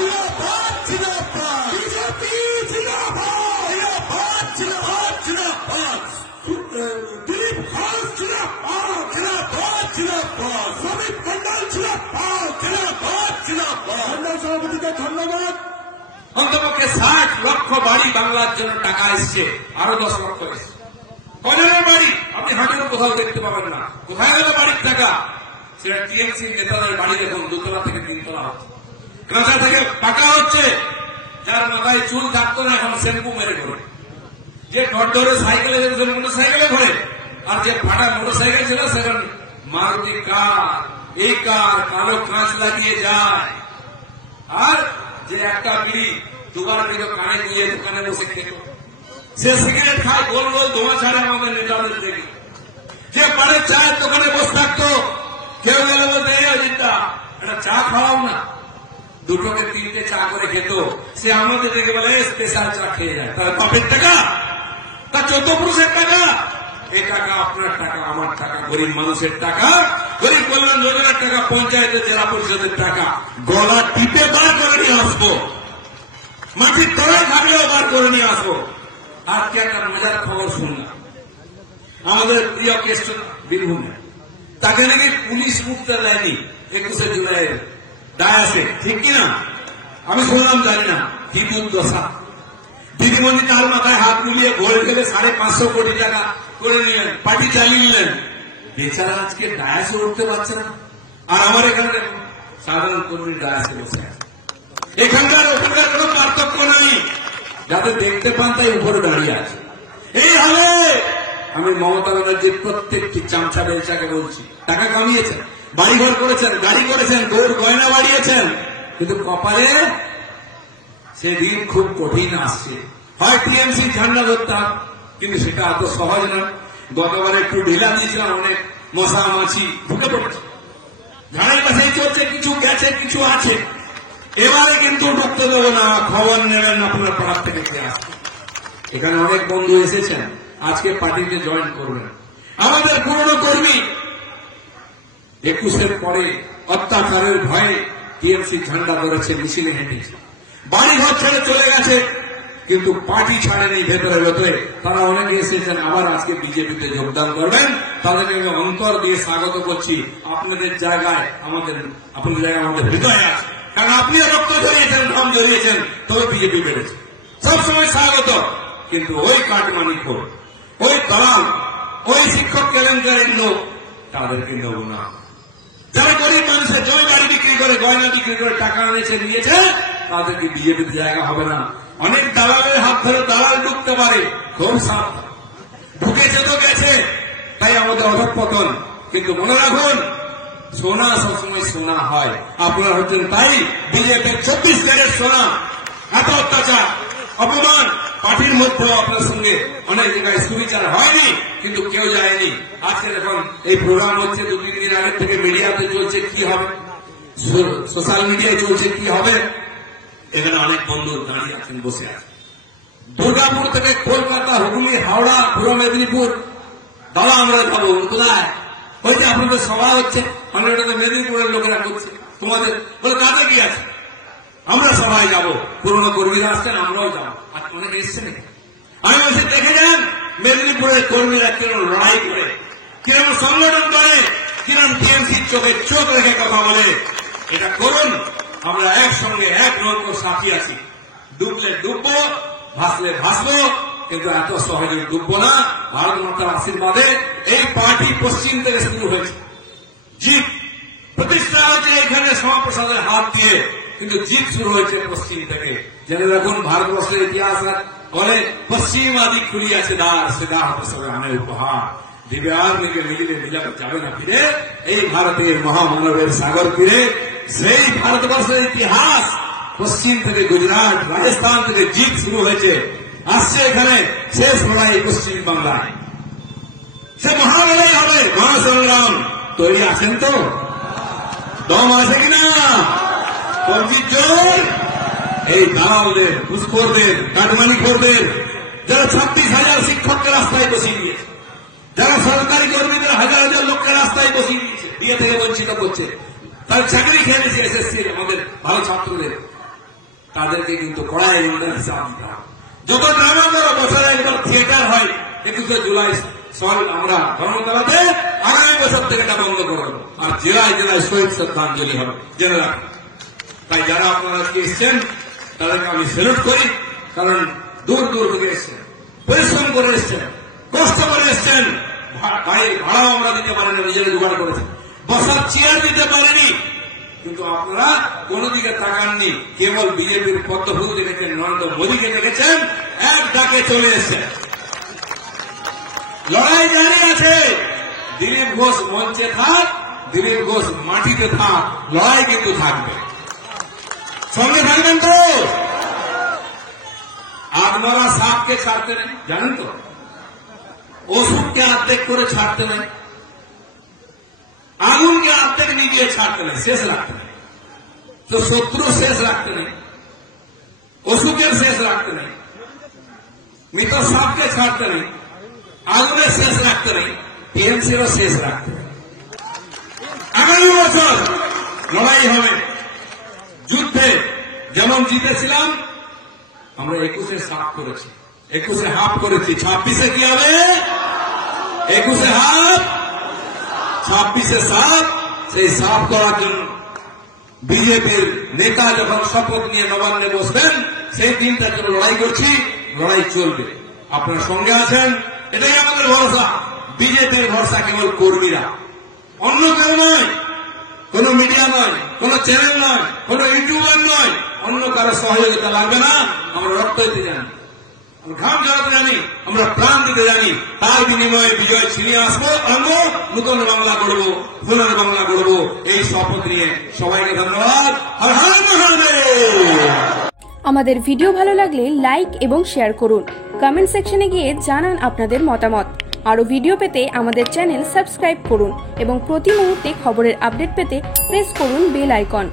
জিন্দাবাদ জিন্দাবাদ বিজেপি জিন্দাবাদ জিন্দাবাদ জিন্দাবাদ জিন্দাবাদ দিলীপ ঘোষ জিন্দাবাদ জিন্দাবাদ জিন্দাবাদ শ্রমিক মন্ডল জিন্দাবাদ জিন্দাবাদ জিন্দাবাদ মন্ডল সভাপতিকে ধন্যবাদ। অন্তপক্ষে 60 লক্ষ বাড়ি বাংলার জন্য টাকা এসছে, আরো 10 লক্ষ এসছে। কজনের বাড়ি আপনি হাটের কোথাও দেখতে পাবেন না। কোথায় গেল বাড়ির টাকা? সেটা টিএমসি নেতাদের বাড়ি দেখুন, 2 তলা থেকে 3 তলা হচ্ছে, কাঁচা থেকে পাকা হচ্ছে। যার মাথায় চুল থাকতো না এখন শ্যাম্পু মেরে ঘোরে, যে টট্টরে সাইকেলে যেত মোটর সাইকেলে ঘোরে, আর যে ফাটা মোটর সাইকেল ছিল সেখান মারুতি কার, এই কার কালো কাঁচ লাগিয়ে যায়। আর যে একটা বিড়ি দুবার কিন্তু কানে নিয়ে দোকানে বসে খেত, সে সিগারেট খায় গোল গোল ধোঁয়া ছাড়ে আমাদের নেতাদের থেকে। যে পারে চায়ের দোকানে বসে থাকতো, কেউ গেলে বলতে এই অজিতদা একটা চা খাওয়াও না, 2 থেকে 3টে চা করে খেত। সে আমাদের দেখে বলে স্পেশাল চা খেয়ে যায়। তার বাপের টাকা, তার 14 পুরুষের টাকা, এই টাকা আপনার টাকা, আমার টাকা, গরিব মানুষের টাকা, গরিব কল্যাণ যোজনার টাকা, পঞ্চায়েতের জেলা পরিষদের টাকা। গলা টিপে বার করে নিয়ে আসবো, মাটির তলায় থাকলেও বার করে নিয়ে আসবো। আজকে একটা মজার খবর শুনলাম, আমাদের প্রিয় কেষ্ট বীরভূমে, তাকে নাকি পুলিশ মুক্ত দেয়নি 21শে জুলাইয়ের ডায়াসে, ঠিক কিনা? আমি শুনলাম, জানি না কি দুর্দশা। দিদিমণি তার মাথায় হাত মিলিয়ে ভোট গেলে 550 কোটি টাকা করে নিলেন, পার্টি চালিয়ে নিলেন। বেচারা আজকে ডায়াসে উঠতে পারছে না। আর আমার এখানে সাধারণ কর্মী ডায়াসে বসে আছে। এখানকার ওখানকার কোন পার্থক্য নেই, যাতে দেখতে পান তাই উপরে দাঁড়িয়ে আছে। এই হলে আমি মমতা ব্যানার্জির প্রত্যেকটি চামচা বেচাকে বলছি, টাকা কামিয়েছেন, বাড়িঘর করেছেন, গাড়ি করেছেন, গৌর গয়না বাড়িয়েছেন, কিন্তু কপালে সেদিন খুব কঠিন আসছে। হয় টিএমসি ঝান্ডা ধরতাম, কিন্তু সেটা এত সহজ না। গতবার একটু ঢিলা দিয়েছিলাম, অনেক মশা মাছি ঢুকে পড়েছে, ঝাড়ের কাছেই চলছে, কিছু গেছে কিছু আছে। এবারে কিন্তু ঢুকতে দেবো না, খবর নেবেন আপনার পাড়ার থেকে কে আসছে। এখানে অনেক বন্ধু এসেছেন, আজকে পার্টিতে জয়েন করবেন। আমাদের পুরনো কর্মী 21-এর পরে অত্যাচারের ভয়ে টিএমসি ঝান্ডা ধরেছে, মিছিলে হেঁটেছে, বাড়িঘর ছেড়ে চলে গেছে, কিন্তু পার্টি ছাড়েনি। ভেতরে ভেতরে তারা অনেকে এসেছেন, আবার আজকে বিজেপিতে যোগদান করবেন। তাদেরকে আমি অন্তর দিয়ে স্বাগত করছি। আপনাদের জায়গায় আমাদের হৃদয়ে আছে, কারণ আপনিও রক্ত জড়িয়েছেন, ঘাম জড়িয়েছেন, তবে বিজেপি বেড়েছে। সবসময় স্বাগত। কিন্তু ওই কাটমানি খোর, ওই দালাল, ওই শিক্ষক কেলেঙ্কারির লোক, তাদেরকে নেব না। যারা গরিব মানুষের জমি বাড়ি বিক্রি করে, গয়না বিক্রি করে টাকা এনেছে নিয়েছে, তাদেরকে বিজেপির জায়গা হবে না। অনেক দালালের হাত ধরে দালাল ঢুকতে পারে, খুব সাবধান। ঢুকেছে তো গেছে, তাই আমাদের অধঃপতন। কিন্তু মনে রাখুন, সোনা সবসময় সোনা হয়। আপনারা হচ্ছেন তাই বিজেপির 24 ক্যারেট সোনা। এত অত্যাচার, অপমান, পার্টির মধ্যেও আপনার সঙ্গে অনেক জায়গায় সুবিচার হয়নি, কিন্তু কেউ যায়নি। আজকে এখন এই প্রোগ্রাম হচ্ছে, 2-3 দিন আগের থেকে মিডিয়াতে চলছে কি হবে, সোশ্যাল মিডিয়ায় চলছে কি হবে। এখানে অনেক বন্ধু দাঁড়িয়ে আছেন, বসে আছেন। দুর্গাপুর থেকে কলকাতা, হুগলি, হাওড়া, পূর্ব মেদিনীপুর, দাদা আমরা যাবো কোথায়? বলছে আপনাদের সভা হচ্ছে, অনেক মেদিনীপুরের লোকেরা করছে, তোমাদের বলে কাদের কি আছে? আমরা সবাই যাবো, পুরনো কর্মীরা আসছেন, আমরাও যাবো। আর অনেকে এসছে নাকি? আমি বলছি দেখে যান মেদিনীপুরের কর্মীরা কিরম লড়াই করে, কিরম সংগঠন করে, কিরম টিএমসির চোখে চোখ রেখে কথা বলে। এটা করুন, আমরা একসঙ্গে এক নৌকোর সাথী আছি। ডুবলে ডুববো, ভাসলে ভাসবো, কিন্তু এত সহজে ডুববো না। ভারত মাতার আশীর্বাদে এই পার্টি পশ্চিম থেকে শুরু হয়েছে, জিত প্রতিষ্ঠা হয়েছে এখানে শ্যামাপ্রসাদের হাত দিয়ে, কিন্তু জিত শুরু হয়েছে পশ্চিম থেকে। জেনে রাখুন, ভারতবর্ষের ইতিহাস বলে পশ্চিম আদি খুলিয়াছে দ্বার, সে দ্বার প্রসাদে আনে উপহার। দিবে আর মিলে মিলিলে মিলাতে যাবে না ফিরে, এই ভারতের মহামানবের সাগর ফিরে। সেই ভারতবর্ষের ইতিহাস পশ্চিম থেকে গুজরাট, রাজস্থান থেকে জিত শুরু হয়েছে, আসছে এখানে শেষ লড়াই পশ্চিম বাংলায়। সে মহালড়াই হবে, মহাসংগ্রাম। তৈরি আছেন তো? দম আছে কিনা? কর্মীর জোর এই দালালদের, ঘুষখোরদের, কাটমানিখোরদের, যারা 26,000 শিক্ষককে রাস্তায় বসিয়ে দিয়েছে, যারা সরকারি কর্মীদের 1000 লোককে রাস্তায় বসিয়ে দিয়েছে, বিয়ে থেকে বঞ্চিত করছে, তার চাকরি খেয়ে নিয়েছে এসএসসি আমাদের ভালো ছাত্রদের। তাদেরকে কিন্তু কড়াই ইন্টার হিসাব দিতে হবে। যত ড্রামা করো, বছরে একবার থিয়েটার হয় 21শে জুলাই আমরা ধর্মতলাতে, আগামী বছর থেকে এটা বন্ধ করবো। আর জেলায় জেলায় শহীদ শ্রদ্ধাঞ্জলি হবে, জেনে রাখুন। তাই যারা আপনারা আজকে এসছেন তাদেরকে আমি স্যালুট করি, কারণ দূর দূর থেকে এসছেন, পরিশ্রম করে এসছেন, কষ্ট করে এসছেন। ভাড়াও আমরা দিতে পারিনি, নিজেরা জোগাড় করেছেন, বসার চেয়ার দিতে পারেনি, কিন্তু আপনারা কোন দিকে তাকাননি, কেবল বিজেপির পদ্মফুল দেখেছেন, নরেন্দ্র মোদীকে দেখেছেন, এক ডাকে চলে এসছেন। লড়াই জারি আছে, দিলীপ ঘোষ মঞ্চে থাক, দিলীপ ঘোষ মাটিতে থাক, লড়াই কিন্তু থাকবে। সঙ্গে থাকবেন তো? আপনারা সাপকে ছাড়তে নেই, জানেন তো, ওষুধকে অর্ধেক করে ছাড়তে নেই, আগুনকে অর্ধেক নিয়ে ছাড়তে নেই, শেষ রাখতে নেই। তো শত্রু শেষ রাখতে নেই, অসুখের শেষ রাখতে নেই, মৃত সাপকে ছাড়তে নেই, আগুনের শেষ রাখতে নেই, টিএমসিরও শেষ রাখতে নেই। আগামী বছর লড়াই হবে, যুদ্ধে যেমন জিতেছিলাম, আমরা 21শে সাপ করেছি, 21শে হাফ করেছি, 26শে কি হবে? 21শে হাফ, 26শে সাপ। সেই সাপ করার জন্য বিজেপির নেতা যখন শপথ নিয়ে নবান্নে বসবেন, সেই দিনটার জন্য লড়াই করছি, লড়াই চলবে। আপনারা সঙ্গে আছেন, এটাই আমাদের ভরসা। বিজেপির ভরসা কেবল কর্মীরা, অন্য কেউ নয়, কোন মিডিয়া নয়, কোন চ্যানেল নয়, কোন ইউটিউবার নয়, অন্য কারো সহযোগিতা লাগবে না। আমরা রক্ত দিতে জানি, ঘাম ঝরাতে জানি, আমরা প্রাণ দিতে জানি। তার বিনিময়ে বিজয় ছিনিয়ে আসবো, আনবো, নতুন বাংলা করবো, সোনার বাংলা করবো, এই শপথ নিয়ে সবাইকে ধন্যবাদ। হর হর মহাদেব। আমাদের ভিডিও ভালো লাগলে লাইক এবং শেয়ার করুন। কমেন্ট সেকশনে গিয়ে জানান আপনাদের মতামত। আরো ভিডিও পেতে আমাদের চ্যানেল সাবস্ক্রাইব করুন এবং প্রতি মুহূর্তে খবরের আপডেট পেতে প্রেস করুন বেল আইকন।